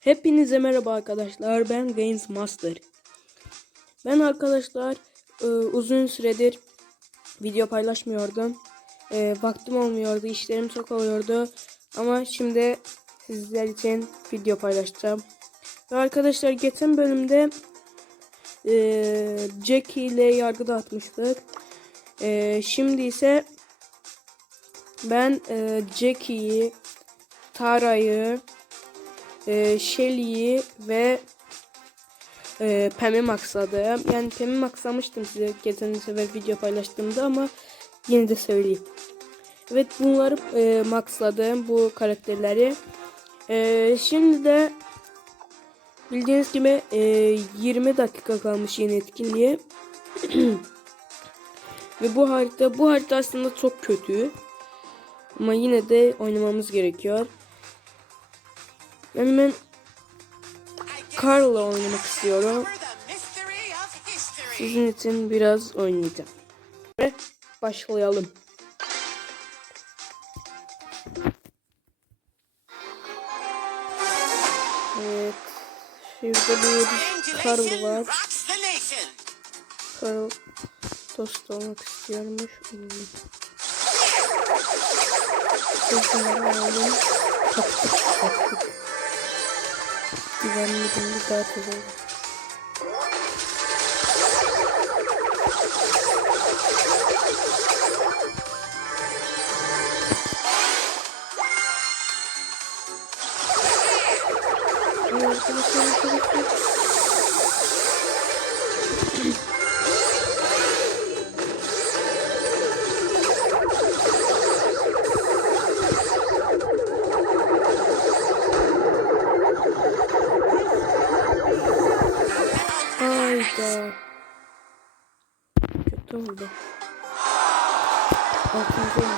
Hepinize merhaba arkadaşlar. Ben Games Master. Ben arkadaşlar e, uzun süredir video paylaşmıyordum. E, vaktim olmuyordu, işlerim çok oluyordu. Ama şimdi sizler için video paylaşacağım. Ve arkadaşlar geçen bölümde e, Jackie ile yargı dağıtmıştık. E, şimdi ise ben e, Jackie'yi, Tara'yı, e, Shelly'yi ve e, Pam'i maksadım. Yani Pam'i maksamıştım size geçen sefer video paylaştığımda ama yine de söyleyeyim. Evet bunları e, maksadım bu karakterleri. E, şimdi de bildiğiniz gibi e, 20 dakika kalmış yeni etkinliğe. ve bu harita bu harita aslında çok kötü. Ama yine de oynamamız gerekiyor. Ben Carl'la oynamak istiyorum. Sizin için biraz oynayacağım. Ve başlayalım. Evet. Şurada bir Carl var. Carl tost olmak istiyormuş. Hmm. Tostları alalım. Güvenli günlük daha tez Hayda. Kötü oldu. Let's uncover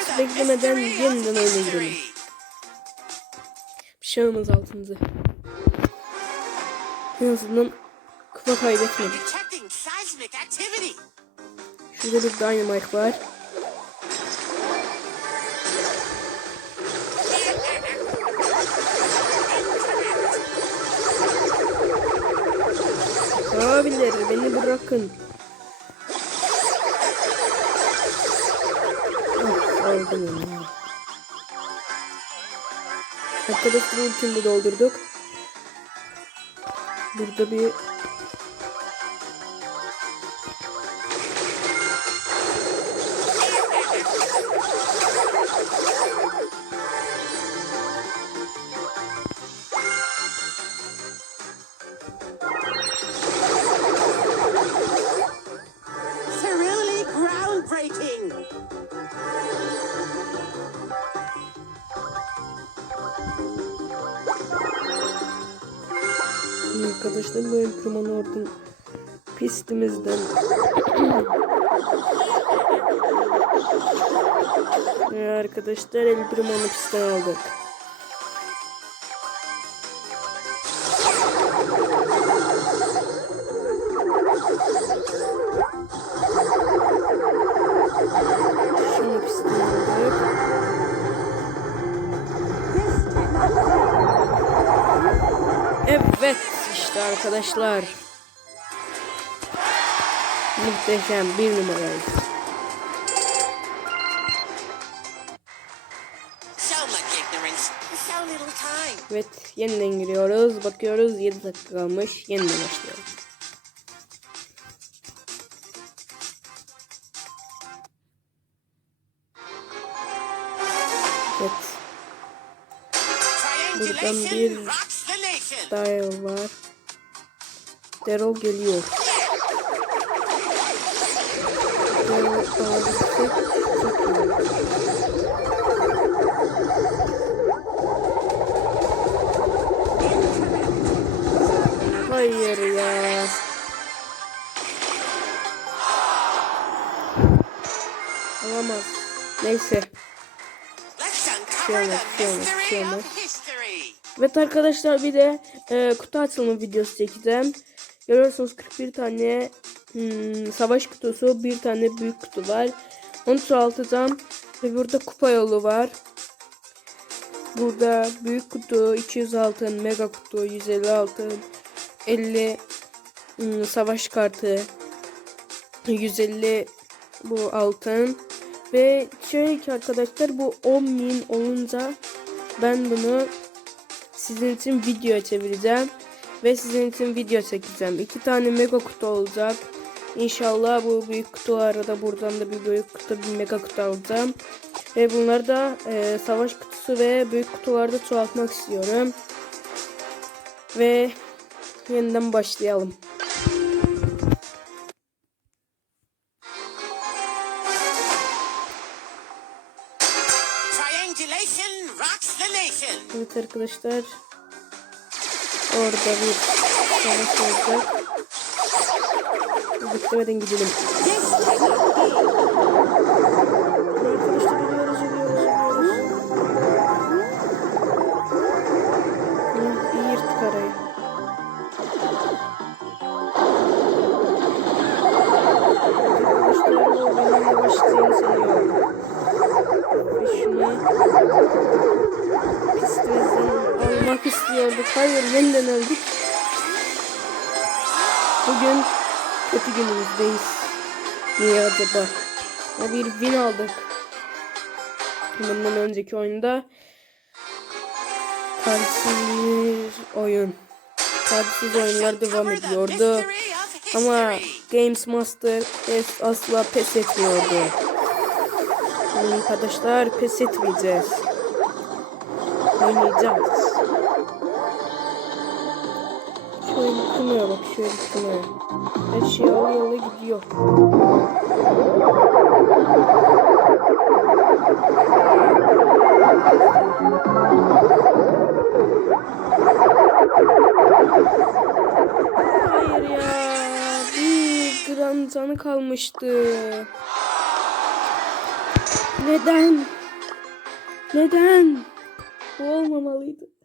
Hiç beklemeden yeniden oyuna girelim. Bir şey olmaz altıncı. En azından kupa kaybetmedik. Şurada bir dynamite var. Abiler beni bırakın. Aldım onu. Arkadaşlar ultimi doldurduk. Burada bir groundbreaking. Arkadaşlar bu enstrüman oradan pistimizden arkadaşlar el primanı pistten aldık. Arkadaşlar. Muhteşem bir numarayız. Evet yeniden giriyoruz. Bakıyoruz 7 dakika kalmış. Yeniden başlayalım. Evet. Triangulation bir-. Daryl var. Daryl geliyor. Daryl. Hayır ya. Olamaz. Neyse. Şey olmaz, şey olmaz, şey olmaz. Evet arkadaşlar bir de e, kutu açılımı videosu çekeceğim. Görüyorsunuz 41 tane hmm, savaş kutusu, bir tane büyük kutu var. Onu çoğaltacağım. Ve burada kupa yolu var. Burada büyük kutu 200 altın, mega kutu 150 altın, 50 ım, savaş kartı, 150 bu altın ve şöyle ki arkadaşlar bu 10.000 olunca ben bunu sizin için video çevireceğim ve sizin için video çekeceğim. İki tane mega kutu olacak. İnşallah bu büyük kutulara da buradan da bir büyük kutu bir mega kutu alacağım. Ve bunları da e, savaş kutusu ve büyük kutularda çoğaltmak istiyorum. Ve yeniden başlayalım. Evet arkadaşlar. Orada bir savaş olacak. Beklemeden gidelim. Arkadaşlar gidiyoruz, istiyorduk. Hayır yeniden öldük. Bugün kötü günümüzdeyiz. Niye acaba? Ama bir win aldık. Bundan önceki oyunda bir oyun. Tarihsiz oyunlar devam ediyordu. Ama. Games Master pes, asla pes etmiyordu. Arkadaşlar pes etmeyeceğiz. Oynayacağız. Şöyle kınıyor bak şöyle kınıyor. Her şey yola yola gidiyor. Hayır ya. Bir gram canı kalmıştı. Neden? Neden? Bu olmamalıydı.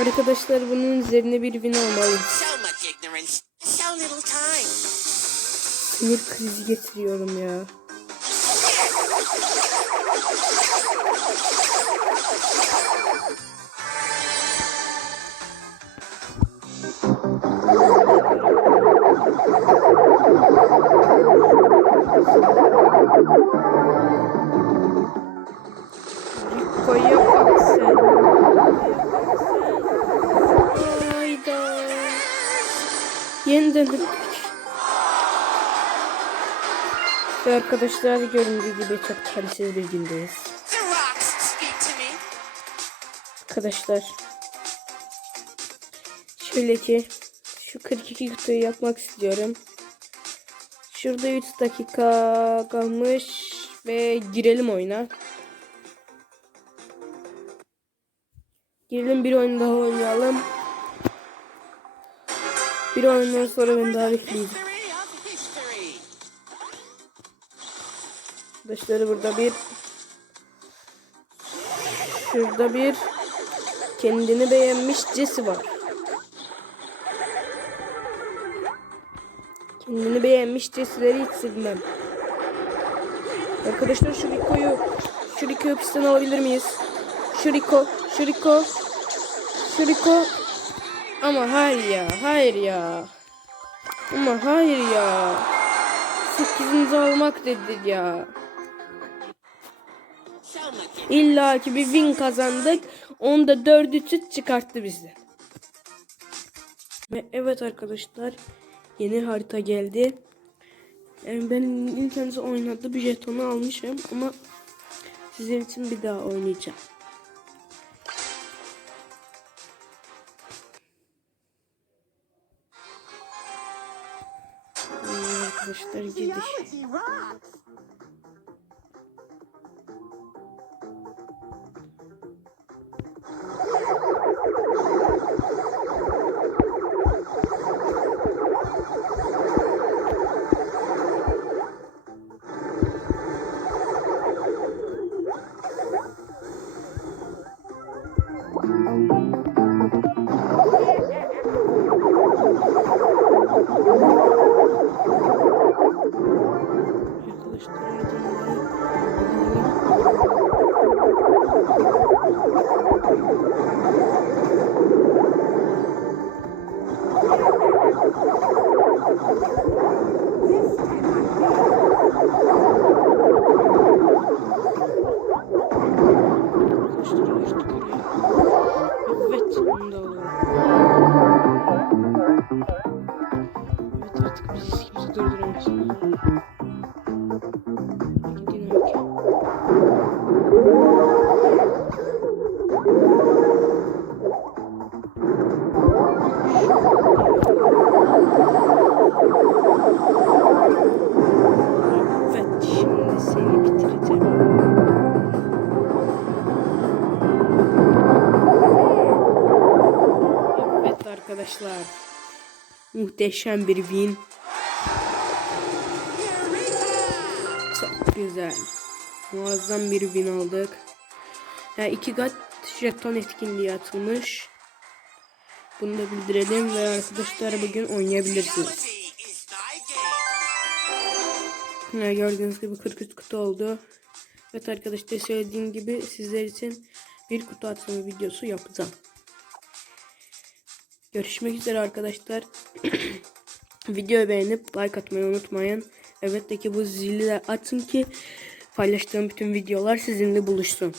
Arkadaşlar bunun üzerine bir win time. Sinir krizi getiriyorum ya. Rico'ya bak sen. Öldük. Ve arkadaşlar göründüğü gibi çok talihsiz bir gündeyiz. Arkadaşlar. Şöyle ki şu 42 kutuyu yapmak istiyorum. Şurada 3 dakika kalmış ve girelim oyuna. Girelim bir oyun daha oynayalım. Bir oyundan sonra ben daha bekleyeceğim. Mystery of history. Arkadaşlar burada bir şurada bir kendini beğenmiş Jesse var. Kendini beğenmiş Jesse'leri hiç sevmem. Arkadaşlar şu Rico'yu şu Rico'yu pistten alabilir miyiz? Şu Rico, şu Rico, şu Rico. Ama hayır ya, hayır ya. Ama hayır ya. 8. almak dedi ya. İlla ki bir win kazandık. Onda dördü çıt çıkarttı bizi. Ve evet arkadaşlar. Yeni harita geldi. Yani ben ilk önce oynadı bir jetonu almışım ama sizin için bir daha oynayacağım. Hmm, Arkadaşlar arkadaşlar. Muhteşem bir win. Çok güzel. Muazzam bir win aldık. Ya iki kat jeton etkinliği atılmış. Bunu da bildirelim ve arkadaşlar bugün oynayabilirsiniz. Ability is my game. Ya gördüğünüz gibi 43 kutu oldu. Evet arkadaşlar söylediğim gibi sizler için bir kutu atma videosu yapacağım. Görüşmek üzere arkadaşlar. Videoyu beğenip like atmayı unutmayın. Evet de ki bu zili de açın ki paylaştığım bütün videolar sizinle buluşsun.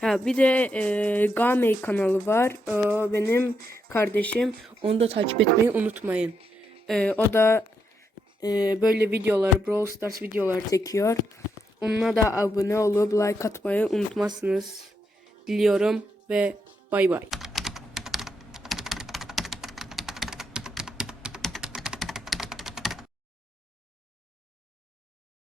Ha bir de e, Gamey kanalı var. O benim kardeşim. Onu da takip etmeyi unutmayın. E, o da e, böyle videolar, Brawl Stars videolar çekiyor. Onunla da abone olup like atmayı unutmazsınız. Diliyorum ve bay bay.